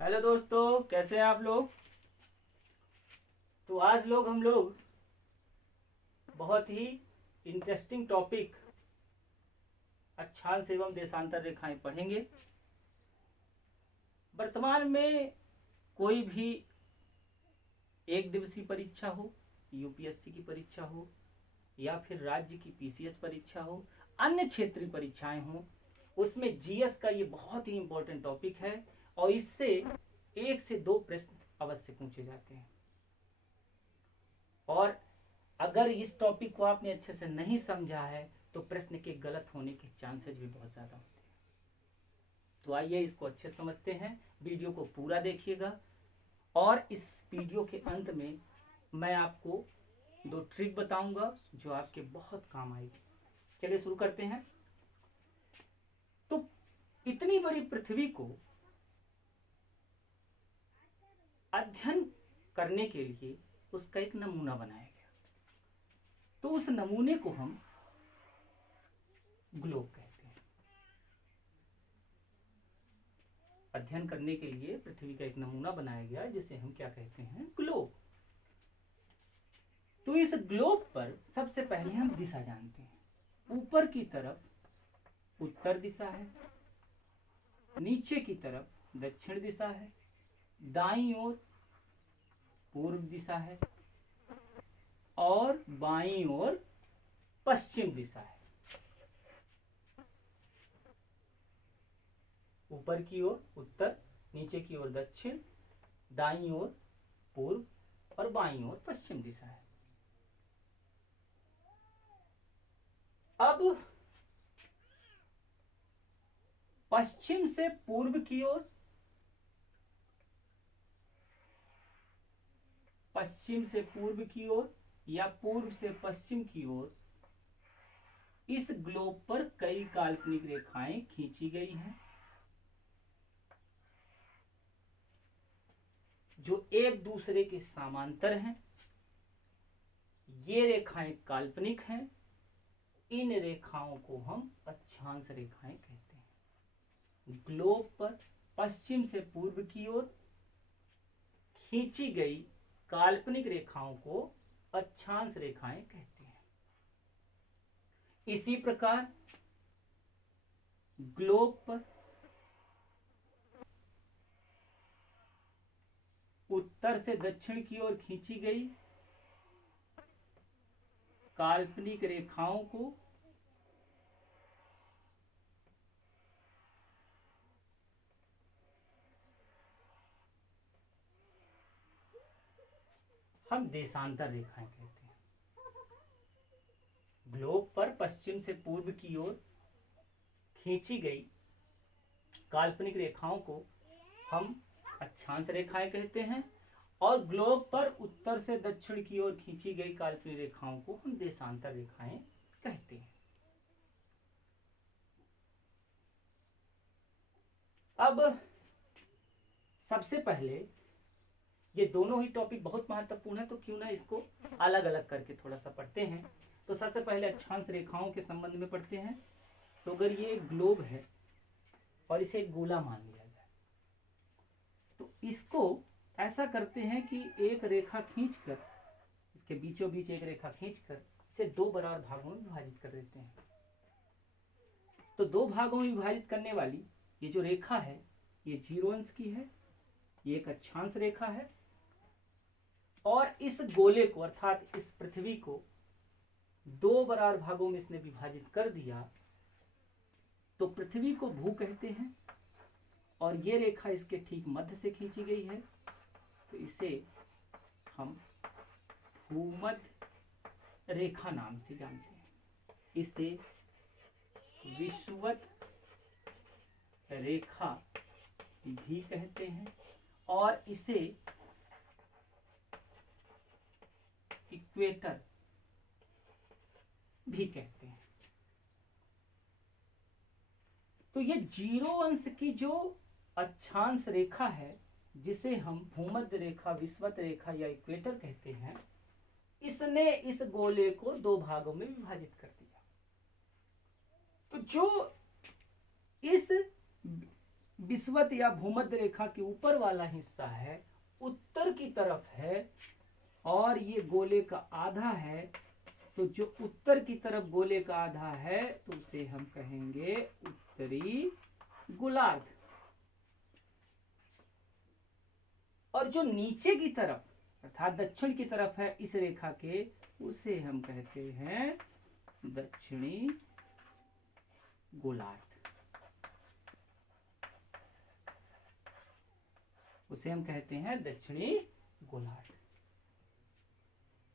Hello दोस्तों, कैसे हैं आप लोग। तो आज हम लोग बहुत ही इंटरेस्टिंग टॉपिक अक्षांश एवं देशांतर रेखाएं पढ़ेंगे। वर्तमान में कोई भी एक दिवसीय परीक्षा हो, यूपीएससी की परीक्षा हो या फिर राज्य की पीसीएस परीक्षा हो, अन्य क्षेत्रीय परीक्षाएं हो, उसमें जीएस का ये बहुत ही इंपॉर्टेंट टॉपिक है और इससे 1 से 2 प्रश्न अवश्य पूछे जाते हैं। और अगर इस टॉपिक को आपने अच्छे से नहीं समझा है तो प्रश्न के गलत होने के चांसेस भी बहुत ज़्यादा होते हैं। तो आइए इसको अच्छे समझते हैं, वीडियो को पूरा देखिएगा और इस वीडियो के अंत में मैं आपको 2 ट्रिक बताऊंगा जो आपके बहुत काम आएगी। चलिए शुरू करते हैं। तो इतनी बड़ी पृथ्वी को अध्ययन करने के लिए उसका एक नमूना बनाया गया। तो उस नमूने को हम ग्लोब कहते हैं। अध्ययन करने के लिए पृथ्वी का एक नमूना बनाया गया जिसे हम क्या कहते हैं, ग्लोब। तो इस ग्लोब पर सबसे पहले हम दिशा जानते हैं। ऊपर की तरफ उत्तर दिशा है, नीचे की तरफ दक्षिण दिशा है, दाईं ओर पूर्व दिशा है और बाईं ओर पश्चिम दिशा है। ऊपर की ओर उत्तर, नीचे की ओर दक्षिण, दाईं ओर पूर्व और बाईं ओर पश्चिम दिशा है। अब पश्चिम से पूर्व की ओर, पश्चिम से पूर्व की ओर या पूर्व से पश्चिम की ओर इस ग्लोब पर कई काल्पनिक रेखाएं खींची गई हैं जो एक दूसरे के समांतर हैं। ये रेखाएं काल्पनिक हैं। इन रेखाओं को हम अक्षांश रेखाएं कहते हैं। ग्लोब पर पश्चिम से पूर्व की ओर खींची गई काल्पनिक रेखाओं को अक्षांश रेखाएं कहते हैं। इसी प्रकार ग्लोब पर उत्तर से दक्षिण की ओर खींची गई काल्पनिक रेखाओं को हम देशांतर रेखाएं कहते हैं। ग्लोब पर पश्चिम से पूर्व की ओर खींची गई काल्पनिक रेखाओं को हम अक्षांश रेखाएं कहते हैं और ग्लोब पर उत्तर से दक्षिण की ओर खींची गई काल्पनिक रेखाओं को हम देशांतर रेखाएं कहते हैं। अब सबसे पहले ये दोनों ही टॉपिक बहुत महत्वपूर्ण है, तो क्यों ना इसको अलग अलग करके थोड़ा सा पढ़ते हैं। तो सबसे पहले अक्षांश रेखाओं के संबंध में पढ़ते हैं। तो अगर ये एक ग्लोब है और इसे एक गोला मान लिया जाए तो इसको ऐसा करते हैं कि एक रेखा खींचकर, इसके बीचों बीच एक रेखा खींचकर इसे 2 बराबर भागों में विभाजित कर देते हैं। तो 2 भागों में विभाजित करने वाली ये जो रेखा है ये 0 अंश की है, ये एक अक्षांश रेखा है। और इस गोले को अर्थात इस पृथ्वी को 2 बराबर भागों में इसने विभाजित कर दिया तो पृथ्वी को भू कहते हैं और ये रेखा इसके ठीक मध्य से खींची गई है तो इसे हम भूमध्य रेखा नाम से जानते हैं। इसे विषुवत रेखा भी कहते हैं और इसे इक्वेटर भी कहते हैं। तो ये 0 अंश की जो अक्षांश रेखा है जिसे हम भूमध्य रेखा, विषुवत रेखा या इक्वेटर कहते हैं, इसने इस गोले को 2 भागों में विभाजित कर दिया। तो जो इस विषुवत या भूमध्य रेखा के ऊपर वाला हिस्सा है उत्तर की तरफ है और ये गोले का आधा है, तो जो उत्तर की तरफ गोले का आधा है तो उसे हम कहेंगे उत्तरी गोलार्ध। और जो नीचे की तरफ अर्थात दक्षिण की तरफ है इस रेखा के, उसे हम कहते हैं दक्षिणी गोलार्ध। उसे हम कहते हैं दक्षिणी गोलार्ध।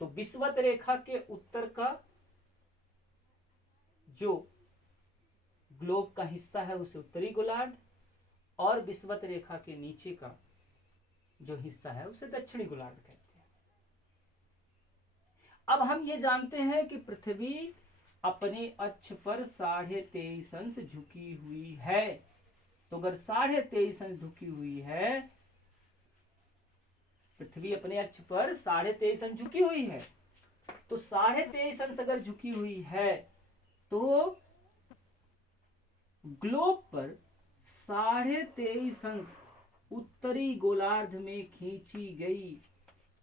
तो विषुवत रेखा के उत्तर का जो ग्लोब का हिस्सा है उसे उत्तरी गोलार्ध, और विषुवत रेखा के नीचे का जो हिस्सा है उसे दक्षिणी गोलार्ध कहते हैं। अब हम ये जानते हैं कि पृथ्वी अपने अक्ष पर 23.5 अंश झुकी हुई है। तो अगर 23.5 अंश झुकी हुई है, पृथ्वी अपने अक्ष पर 23.5 अंश झुकी हुई है, तो 23.5 अंश अगर झुकी हुई है तो ग्लोब पर 23.5 अंश उत्तरी गोलार्ध में खींची गई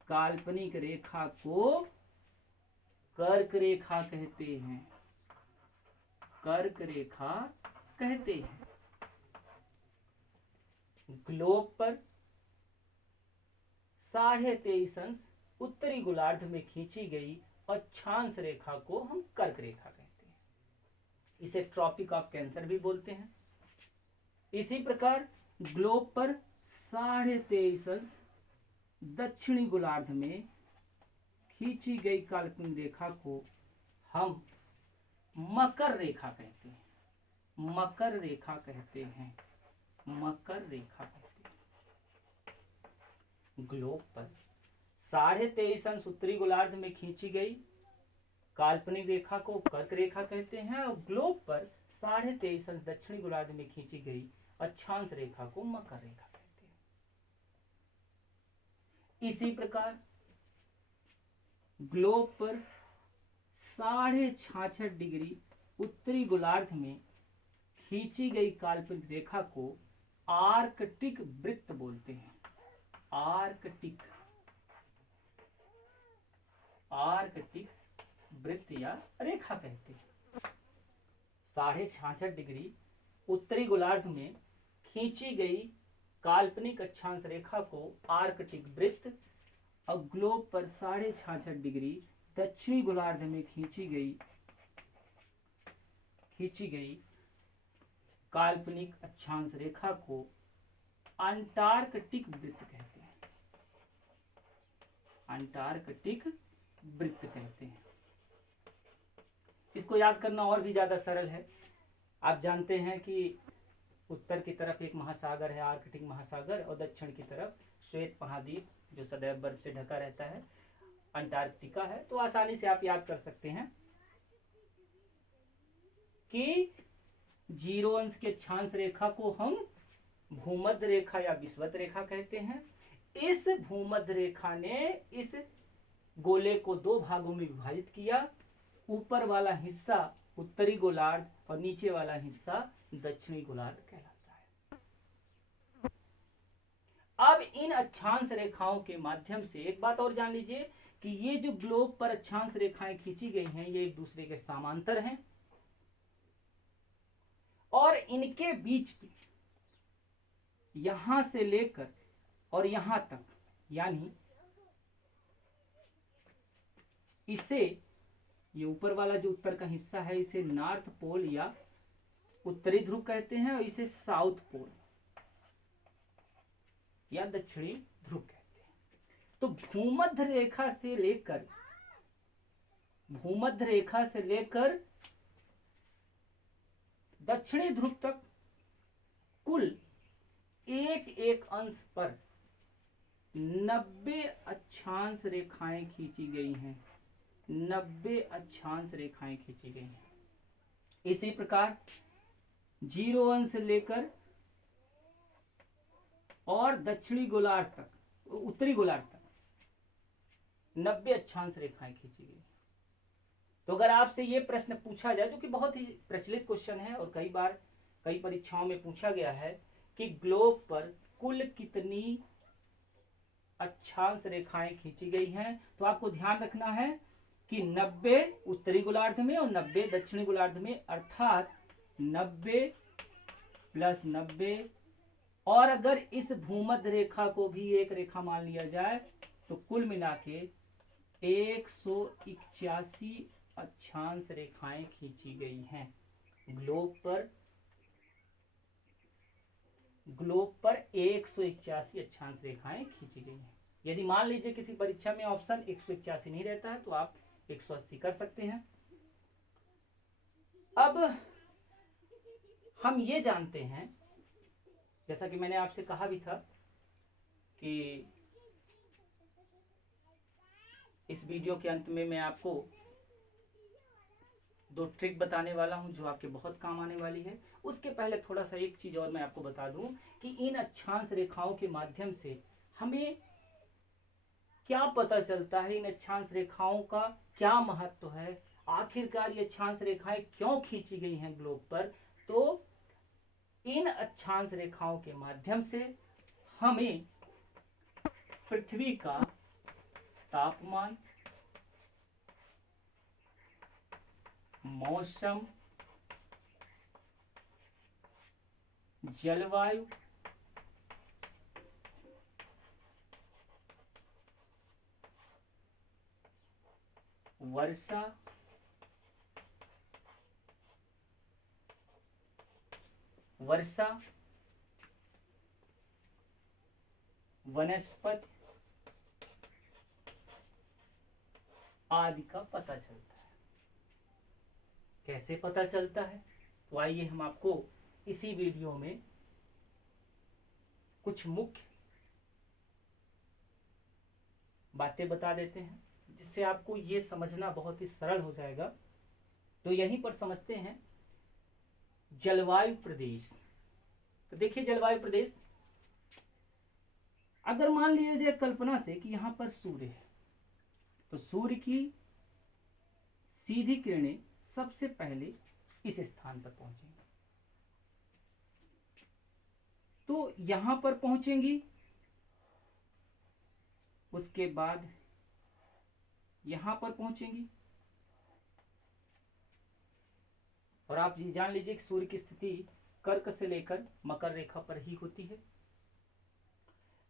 काल्पनिक रेखा को कर्क रेखा कहते हैं। कर्क रेखा कहते हैं। ग्लोब पर 23.5 अंश उत्तरी गोलार्ध में खींची गई अक्षांश रेखा को हम कर्क रेखा कहते हैं। इसे ट्रॉपिक ऑफ कैंसर भी बोलते हैं। इसी प्रकार ग्लोब पर 23.5 अंश दक्षिणी गोलार्ध में खींची गई काल्पनिक रेखा को हम मकर रेखा कहते हैं। मकर रेखा कहते हैं। मकर रेखा कहते हैं। ग्लोब पर 23.5 अंश उत्तरी गोलार्ध में खींची गई काल्पनिक रेखा को कर्क रेखा कहते हैं, और ग्लोब पर 23.5 अंश दक्षिणी गोलार्ध में खींची गई अक्षांश रेखा को मकर रेखा कहते हैं। इसी प्रकार ग्लोब पर 66.5 डिग्री उत्तरी गोलार्ध में खींची गई काल्पनिक रेखा को आर्कटिक वृत्त बोलते हैं। आर्कटिक वृत्त या रेखा कहते हैं। 66.5 डिग्री उत्तरी गोलार्ध में खींची गई काल्पनिक अक्षांश रेखा को आर्कटिक वृत्त, और ग्लोब पर 66.5 डिग्री दक्षिणी गोलार्ध में खींची गई काल्पनिक अक्षांश रेखा को अंटार्कटिक वृत्त कहते हैं। अंटार्कटिक वृत्त कहते हैं। इसको याद करना और भी ज्यादा सरल है। आप जानते हैं कि उत्तर की तरफ एक महासागर है आर्कटिक महासागर, और दक्षिण की तरफ श्वेत महाद्वीप जो सदैव बर्फ से ढका रहता है अंटार्कटिका है। तो आसानी से आप याद कर सकते हैं कि 0 अंश के अक्षांश रेखा को हम भूमध्य रेखा या विषुवत रेखा कहते हैं। इस भूमध्य रेखा ने इस गोले को 2 भागों में विभाजित किया। ऊपर वाला हिस्सा उत्तरी गोलार्ध और नीचे वाला हिस्सा दक्षिणी गोलार्ध कहलाता है। अब इन अक्षांश रेखाओं के माध्यम से एक बात और जान लीजिए कि ये जो ग्लोब पर अक्षांश रेखाएं खींची गई हैं ये एक दूसरे के समांतर हैं, और इनके बीच में यहां से लेकर और यहां तक, यानी इसे, ये ऊपर वाला जो उत्तर का हिस्सा है इसे नॉर्थ पोल या उत्तरी ध्रुव कहते हैं, और इसे साउथ पोल या दक्षिणी ध्रुव कहते हैं। तो भूमध्य रेखा से लेकर दक्षिणी ध्रुव तक कुल एक अंश पर 90 अक्षांश रेखाएं खींची गई हैं। 90 अक्षांश रेखाएं खींची गई हैं। इसी प्रकार 0 अंश से लेकर और दक्षिणी गोलार्ध तक, उत्तरी गोलार्ध तक 90 अक्षांश रेखाएं खींची गई। तो अगर आपसे यह प्रश्न पूछा जाए, जो कि बहुत ही प्रचलित क्वेश्चन है और कई बार कई परीक्षाओं में पूछा गया है, कि ग्लोब पर कुल कितनी अक्षांश रेखाएं खींची गई हैं, तो आपको ध्यान रखना है कि 90 उत्तरी गोलार्ध में और 90 दक्षिणी गोलार्ध में, अर्थात 90 + 90। और अगर इस भूमध्य रेखा को भी एक रेखा मान लिया जाए तो कुल मिला के 181 अक्षांश रेखाएं खींची गई हैं ग्लोब पर 181 अक्षांश रेखाएं खींची गई हैं। यदि मान लीजिए किसी परीक्षा में ऑप्शन 181 नहीं रहता है तो आप 180 कर सकते हैं। अब हम ये जानते हैं, जैसा कि मैंने आपसे कहा भी था कि इस वीडियो के अंत में मैं आपको 2 ट्रिक बताने वाला हूं जो आपके बहुत काम आने वाली है। उसके पहले थोड़ा सा एक चीज और मैं आपको बता दूं कि इन अक्षांश रेखाओं के माध्यम से हमें क्या पता चलता है, इन अक्षांश रेखाओं का क्या महत्व है, आखिरकार ये अक्षांश रेखाएं क्यों खींची गई हैं ग्लोब पर। तो इन अक्षांश रेखाओं के माध्यम से हमें पृथ्वी का तापमान, मौसम, जलवायु, वर्षा, वनस्पति आदि का पता चलता है। कैसे पता चलता है, तो आइए हम आपको इसी वीडियो में कुछ मुख्य बातें बता देते हैं जिससे आपको ये समझना बहुत ही सरल हो जाएगा। तो यहीं पर समझते हैं जलवायु प्रदेश। तो देखिए जलवायु प्रदेश, अगर मान लिया जाए कल्पना से कि यहां पर सूर्य है, तो सूर्य की सीधी किरणें सबसे पहले इस स्थान पर पहुंचेंगी, तो यहां पर पहुंचेंगी, उसके बाद यहां पर पहुंचेंगी। और आप ये जान लीजिए कि सूर्य की स्थिति कर्क से लेकर मकर रेखा पर ही होती है।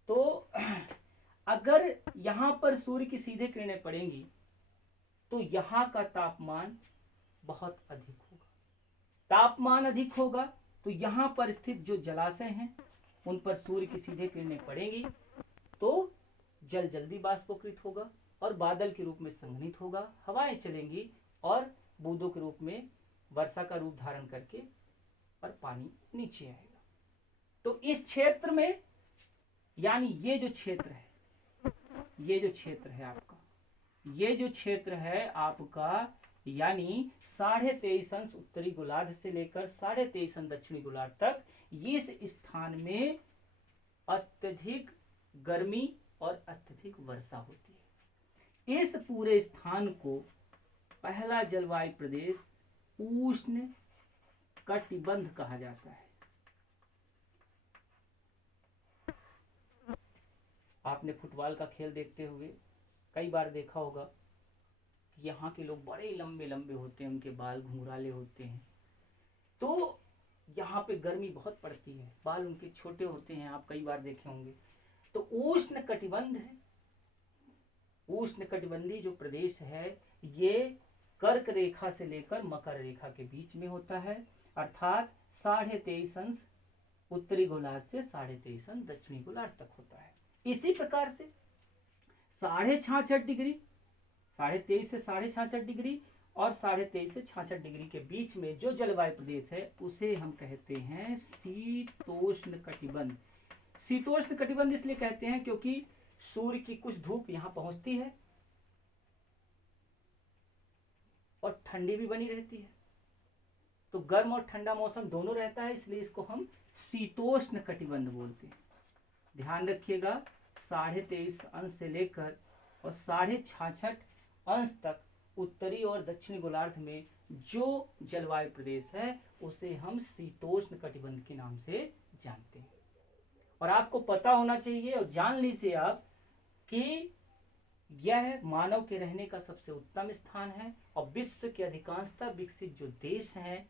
तो अगर यहां पर सूर्य की सीधे किरणें पड़ेंगी तो यहां का तापमान बहुत अधिक होगा। तापमान अधिक होगा तो यहां पर स्थित जो जलाशय हैं उन पर सूर्य की सीधे किरणें पड़ेंगी तो जल जल्दी बाष्पीकृत होगा और बादल के रूप में संघनित होगा, हवाएं चलेंगी और बूंदों के रूप में वर्षा का रूप धारण करके और पानी नीचे आएगा। तो इस क्षेत्र में, यानी ये जो क्षेत्र है आपका, यानी 23.5 अंश उत्तरी गोलार्ध से लेकर 23.5 अंश दक्षिणी गोलार्ध तक, इस स्थान में अत्यधिक गर्मी और अत्यधिक वर्षा होती है। इस पूरे स्थान को पहला जलवायु प्रदेश उष्ण कटिबंध कहा जाता है। आपने फुटबॉल का खेल देखते हुए कई बार देखा होगा कि यहाँ के लोग बड़े लंबे लंबे होते हैं, उनके बाल घुंघराले होते हैं, तो यहाँ पे गर्मी बहुत पड़ती है, बाल उनके छोटे होते हैं, आप कई बार देखे होंगे। तो उष्ण कटिबंध है, उष्ण कटिबंधी जो प्रदेश है ये कर्क रेखा से लेकर मकर रेखा के बीच में होता है, अर्थात 23.5 अंश उत्तरी गोलार्ध से 23.5 अंश दक्षिणी गोलार्ध तक होता है। इसी प्रकार से 66.5 डिग्री, 23.5 से 66 डिग्री और 23.5 से 66 डिग्री के बीच में जो जलवायु प्रदेश है उसे हम कहते हैं शीतोष्ण कटिबंध। शीतोष्ण कटिबंध इसलिए कहते हैं क्योंकि सूर्य की कुछ धूप यहां पहुंचती है और ठंडी भी बनी रहती है, तो गर्म और ठंडा मौसम दोनों रहता है, इसलिए इसको हम शीतोष्ण कटिबंध बोलते हैं। ध्यान रखिएगा 23.5 अंश से लेकर और 66.5 अंश तक उत्तरी और दक्षिणी गोलार्ध में जो जलवायु प्रदेश है उसे हम शीतोष्ण कटिबंध के नाम से जानते हैं। और आपको पता होना चाहिए और जान लीजिए आप कि यह मानव के रहने का सबसे उत्तम स्थान है और विश्व के अधिकांशतः विकसित जो देश हैं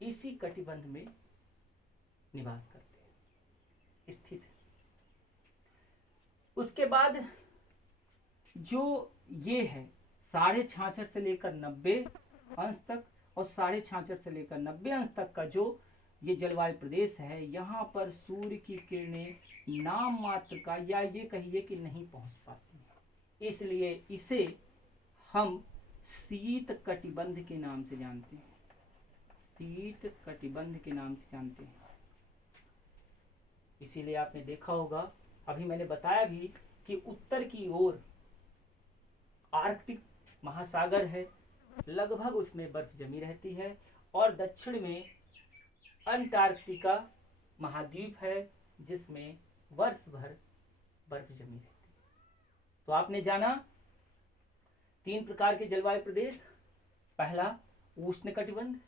इसी कटिबंध में निवास करते हैं, स्थित है। उसके बाद जो ये है 66.5 से लेकर 90 अंश तक और 66.5 से लेकर 90 अंश तक का जो ये जलवायु प्रदेश है, यहाँ पर सूर्य की किरणें नाम मात्र का या ये कहिए कि नहीं पहुंच पाती हैं, इसलिए इसे हम शीत कटिबंध के नाम से जानते हैं, शीत कटिबंध के नाम से जानते हैं। इसीलिए आपने देखा होगा, अभी मैंने बताया भी कि उत्तर की ओर आर्कटिक महासागर है, लगभग उसमें बर्फ जमी रहती है, और दक्षिण में अंटार्कटिका महाद्वीप है जिसमें वर्ष भर बर्फ जमी रहती है। तो आपने जाना 3 प्रकार के जलवायु प्रदेश। पहला उष्ण कटिबंध,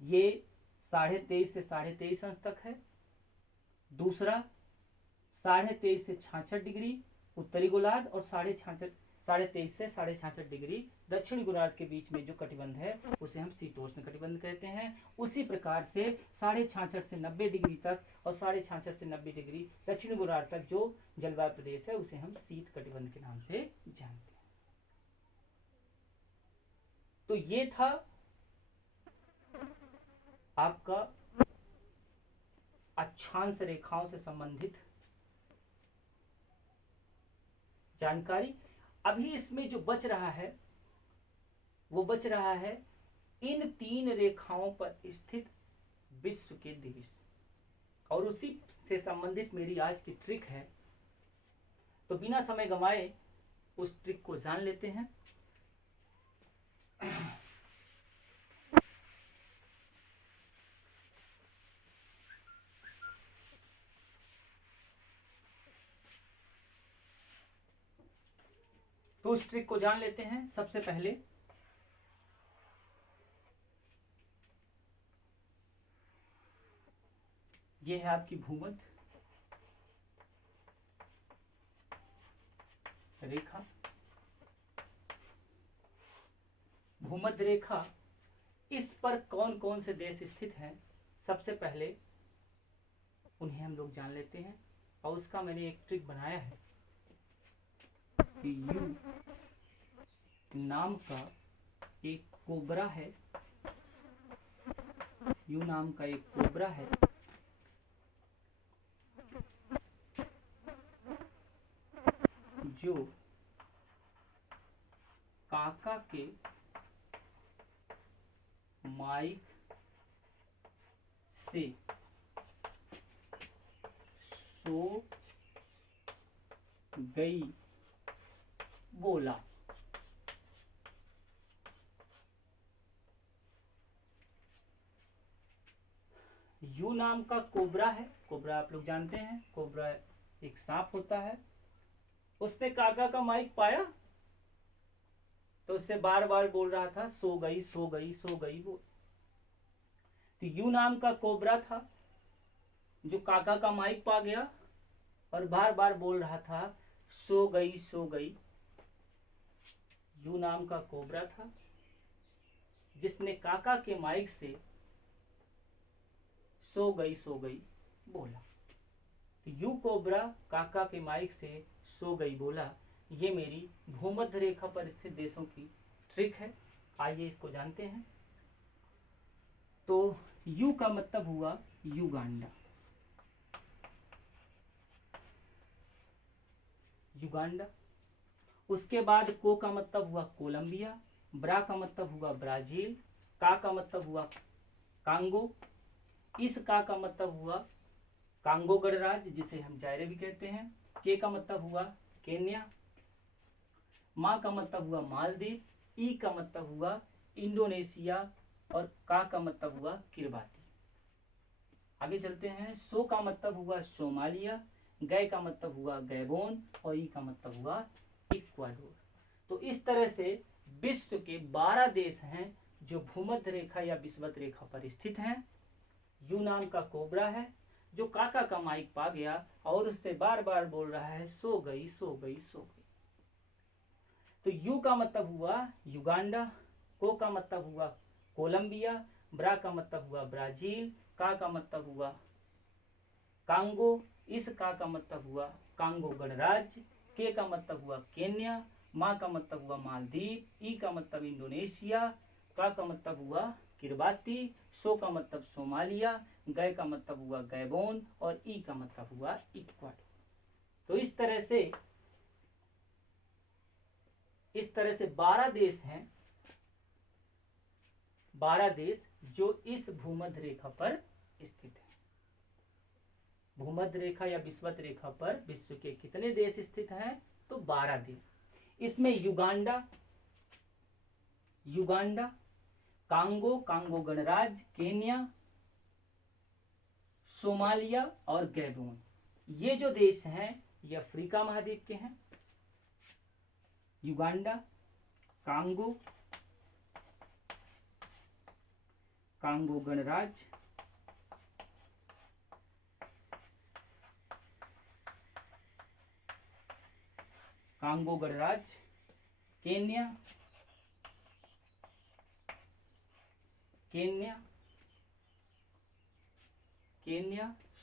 ये 23.5 से 23.5 अंश तक है। दूसरा 23.5 से 66 डिग्री उत्तरी गोलार्ध और 23.5 से 66 डिग्री दक्षिणी गोलार्ध के बीच में जो कटिबंध है उसे हम शीतोष्ण कटिबंध कहते हैं। उसी प्रकार से 66.5 से 90 डिग्री तक और 66.5 से 90 डिग्री दक्षिणी गोलार्ध तक जो जलवायु प्रदेश है उसे हम शीत कटिबंध के नाम से जानते हैं। तो ये था आपका अक्षांश रेखाओं से संबंधित जानकारी। अभी इसमें जो बच रहा है वो बच रहा है इन 3 रेखाओं पर स्थित विश्व के देश, और उसी से संबंधित मेरी आज की ट्रिक है। तो बिना समय गंवाए उस ट्रिक को जान लेते हैं। तो उस ट्रिक को जान लेते हैं। सबसे पहले ये है आपकी भूमध्य रेखा। भूमध्य रेखा, इस पर कौन कौन से देश स्थित हैं, सबसे पहले उन्हें हम लोग जान लेते हैं। और उसका मैंने एक ट्रिक बनाया है कि यू नाम का एक कोबरा है, यू नाम का एक कोबरा है जो काका के माइक से सो गई बोला। यू नाम का कोबरा है, कोबरा आप लोग जानते हैं, कोबरा एक सांप होता है। उसने काका का माइक पाया तो उससे बार बार बोल रहा था सो गई सो गई सो गई बोल। तो यू नाम का कोबरा था जो काका का माइक पा गया और बार बार बोल रहा था सो गई सो गई। यू नाम का कोबरा था जिसने काका के माइक से सो गई बोला। तो यू कोबरा काका के माइक से सो गई बोला, ये मेरी भूमध्य रेखा पर स्थित देशों की ट्रिक है। आइए इसको जानते हैं। तो यू का मतलब हुआ युगांडा, युगांडा। उसके बाद को का मतलब हुआ कोलंबिया, ब्रा का मतलब हुआ ब्राजील, का मतलब हुआ कांगो, इस का मतलब हुआ कांगो गणराज्य जिसे हम जायरे भी कहते हैं, के का मतलब हुआ केन्या, मा का मतलब हुआ मालदीव, ई का मतलब हुआ इंडोनेशिया और का मतलब हुआ किरबाती। आगे चलते हैं। सो का मतलब हुआ सोमालिया, गए का मतलब हुआ गैबोन और ई का मतलब हुआ इक्वाडोर। तो इस तरह से विश्व के 12 देश हैं जो भूमध्य रेखा या विषुवत रेखा पर स्थित हैं। यू नाम का कोबरा है जो काका का माइक पा गया और उससे बार बार बोल रहा है सो गई सो गई सो गई। तो यू का मतलब हुआ युगांडा, को का मतलब हुआ कोलंबिया, ब्रा का मतलब हुआ ब्राजील, का मतलब हुआ कांगो, इस का मतलब हुआ कांगो गणराज्य, के का मतलब हुआ केन्या, माँ का मतलब हुआ मालदीव, ई का मतलब इंडोनेशिया, का मतलब हुआ किरबाती, सो का मतलब सोमालिया, गै का मतलब हुआ गैबोन और ई का मतलब हुआ इक्वाडोर। तो इस तरह से 12 देश हैं, 12 देश जो इस भूमध्य रेखा पर स्थित है। भूमध्य रेखा या विषुवत रेखा पर विश्व के कितने देश स्थित हैं? तो 12 देश। इसमें युगांडा, कांगो, कांगो गणराज्य, केन्या, सोमालिया और गैबोन, ये जो देश हैं ये अफ्रीका महाद्वीप के हैं। युगांडा, कांगो, कांगो गणराज्य, Kenya,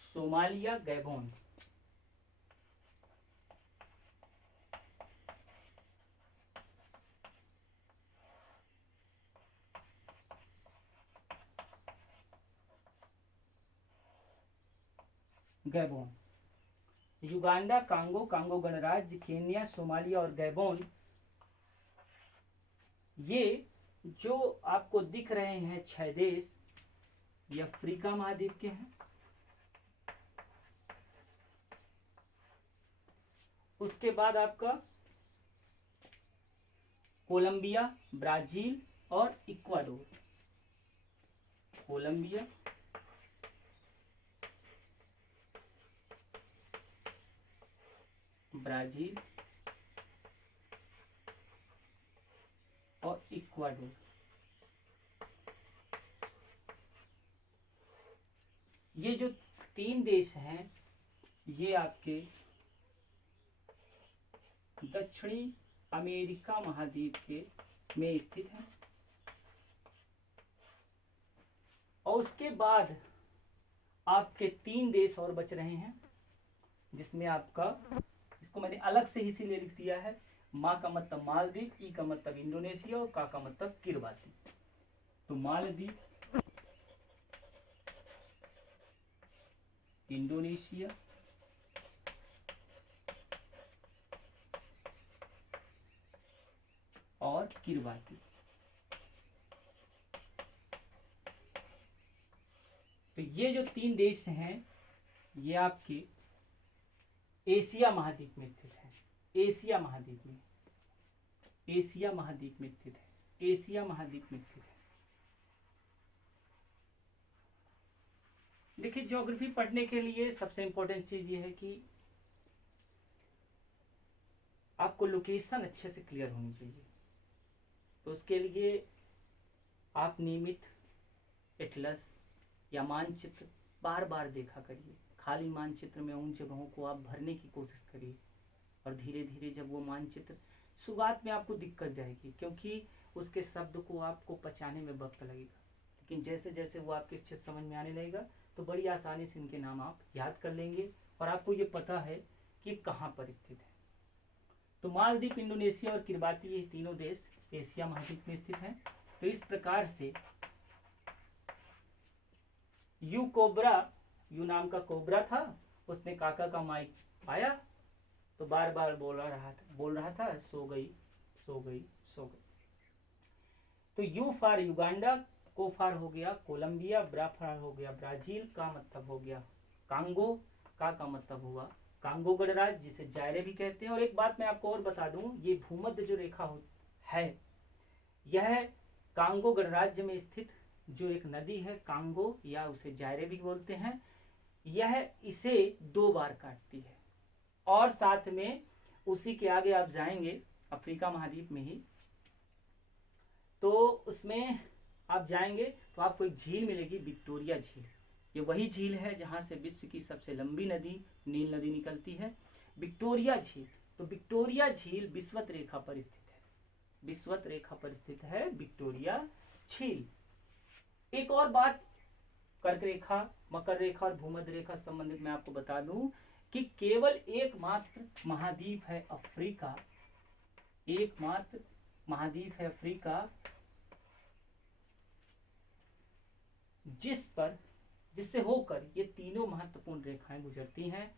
Somalia, Gabon. Gabon, Uganda, Congo, Congo गणराज्य, केन्या, सोमालिया और गैबोन, ये जो आपको दिख रहे हैं 6 देश, ये अफ्रीका महाद्वीप के हैं। उसके बाद आपका कोलंबिया, ब्राजील और इक्वाडोर। कोलंबिया, ब्राजील और इक्वाडोर। ये जो 3 देश हैं ये आपके दक्षिणी अमेरिका महाद्वीप के में स्थित है। और उसके बाद आपके 3 देश और बच रहे हैं, जिसमें आपका, इसको मैंने अलग से इसीलिए लिख दिया है, माँ का मतलब मालदीव, ई का मतलब इंडोनेशिया और का मतलब किरबाती। तो मालदीव, इंडोनेशिया, और किरबाती। तो ये जो 3 देश हैं ये आपके एशिया महाद्वीप में स्थित है। एशिया महाद्वीप में स्थित है। देखिए, ज्योग्राफी पढ़ने के लिए सबसे इंपॉर्टेंट चीज ये है कि आपको लोकेशन अच्छे से क्लियर होनी चाहिए। तो उसके लिए आप नियमित एटलस या मानचित्र बार बार देखा करिए। खाली मानचित्र में उन जगहों को आप भरने की कोशिश करिए और धीरे धीरे जब वो मानचित्र, शुरुआत में आपको दिक्कत जाएगी क्योंकि उसके शब्द को आपको पचाने में वक्त लगेगा, लेकिन जैसे जैसे वो आपके अच्छे समझ में आने लगेगा तो बड़ी आसानी से इनके नाम आप याद कर लेंगे और आपको ये पता है कि कहाँ पर स्थित है। तो मालदीव, इंडोनेशिया और किरबाती, ये तीनों देश एशिया महाद्वीप में स्थित हैं। तो इस प्रकार से यू नाम का कोबरा था, उसने काका का माइक पाया तो बार बार बोल रहा था सो गई सो गई सो गई। तो यू फॉर युगांडा, को फॉर हो गया कोलंबिया, ब्रा फॉर हो गया ब्राजील, का मतलब हो गया कांगो, का मतलब हुआ कांगो गणराज्य जिसे जायरे भी कहते हैं। और एक बात मैं आपको और बता दूं, ये भूमध्य जो रेखा है यह कांगो गणराज्य में स्थित जो एक नदी है कांगो, या उसे जायरे भी बोलते हैं, यह इसे 2 बार काटती है। और साथ में उसी के आगे आप जाएंगे अफ्रीका महाद्वीप में ही, तो उसमें आप जाएंगे तो आपको एक झील मिलेगी, विक्टोरिया झील। ये वही झील है जहाँ से विश्व की सबसे लंबी नदी नील नदी निकलती है। विक्टोरिया झील, तो विक्टोरिया झील विषुवत रेखा पर स्थित है, विषुवत रेखा पर स्थित है विक्टोरिया झील। एक और बात कर्क रेखा, मकर रेखा और भूमध्य रेखा संबंधित मैं आपको बता दूं कि केवल एकमात्र महाद्वीप है अफ्रीका, एकमात्र महाद्वीप है अफ्रीका जिससे होकर ये तीनों महत्वपूर्ण रेखाएं गुजरती हैं,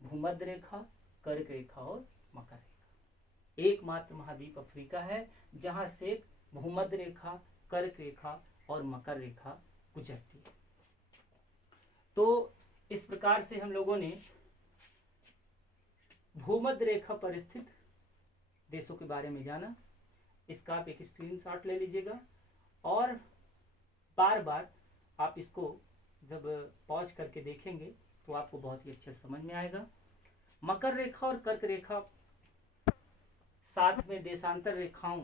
भूमध्य रेखा, कर्क रेखा और मकर रेखा। एकमात्र महाद्वीप अफ्रीका है जहां से भूमध्य रेखा, कर्क रेखा और मकर रेखा गुजरती है। तो इस प्रकार से हम लोगों ने भूमध्य रेखा पर स्थित देशों के बारे में जाना। इसका आप एक स्क्रीनशॉट ले लीजिएगा और बार बार आप इसको जब पॉज करके देखेंगे तो आपको बहुत ही अच्छा समझ में आएगा। मकर रेखा और कर्क रेखा साथ में देशांतर रेखाओं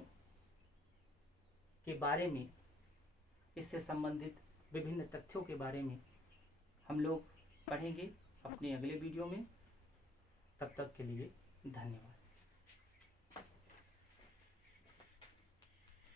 के बारे में, इससे संबंधित विभिन्न तथ्यों के बारे में हम लोग पढ़ेंगे अपने अगले वीडियो में। तब तक के लिए धन्यवाद।